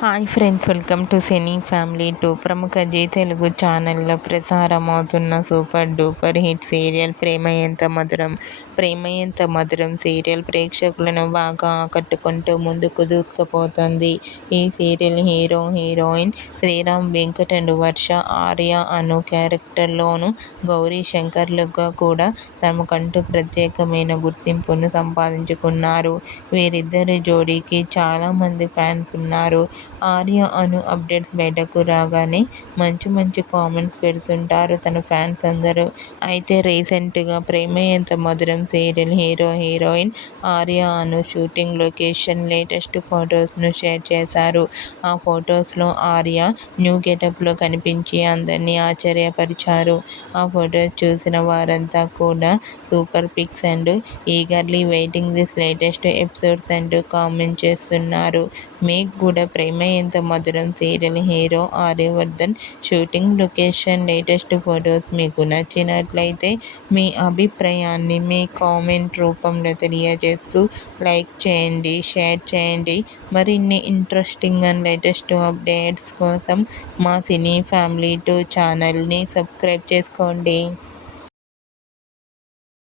Hi friends, welcome to cine family 2. ప్రముఖ G Telugu ఛానల్లో ప్రసారమవుతున్న super duper hit serial ప్రేమ ఎంత మధురం. ప్రేమ Entha Madhuram serial ప్రేక్షకులను బాగా ఆకట్టుకుంటూ ముందుకు దూసుకుపోతుంది. ఈ serial hero heroine Sriram Venkat and Varsha, Arya Anu క్యారెక్టర్లోనూ గౌరీ శంకర్లుగా కూడా తమకంటూ ప్రత్యేకమైన గుర్తింపును సంపాదించుకున్నారు. వీరిద్దరి జోడీకి చాలామంది ఫ్యాన్స్ ఉన్నారు. ఆర్య అను అప్డేట్స్ బయటకు రాగానే మంచి కామెంట్స్ పెడుతుంటారు తన ఫ్యాన్స్ అందరూ. అయితే రీసెంట్గా ప్రేమ Entha Madhuram serial hero heroine Arya అను షూటింగ్ లొకేషన్ లేటెస్ట్ ఫొటోస్ను షేర్ చేశారు. ఆ ఫొటోస్లో ఆర్య న్యూ గెటప్లో కనిపించి అందరినీ ఆశ్చర్యపరిచారు. ఆ ఫొటోస్ చూసిన వారంతా కూడా super pics and eagerly waiting this latest episodes అంటూ కామెంట్ చేస్తున్నారు. మీకు కూడా Prema Entha Madhuram serial hero Aryavardhan shooting location latest photos మీకు నచ్చినట్లయితే మీ అభిప్రాయాన్ని మీ కామెంట్ రూపంలో తెలియజేస్తూ లైక్ చేయండి, షేర్ చేయండి. మరిన్ని ఇంట్రెస్టింగ్ అండ్ లేటెస్ట్ అప్డేట్స్ కోసం మా సినీ ఫ్యామిలీ 2 ఛానల్ని సబ్స్క్రైబ్ చేసుకోండి.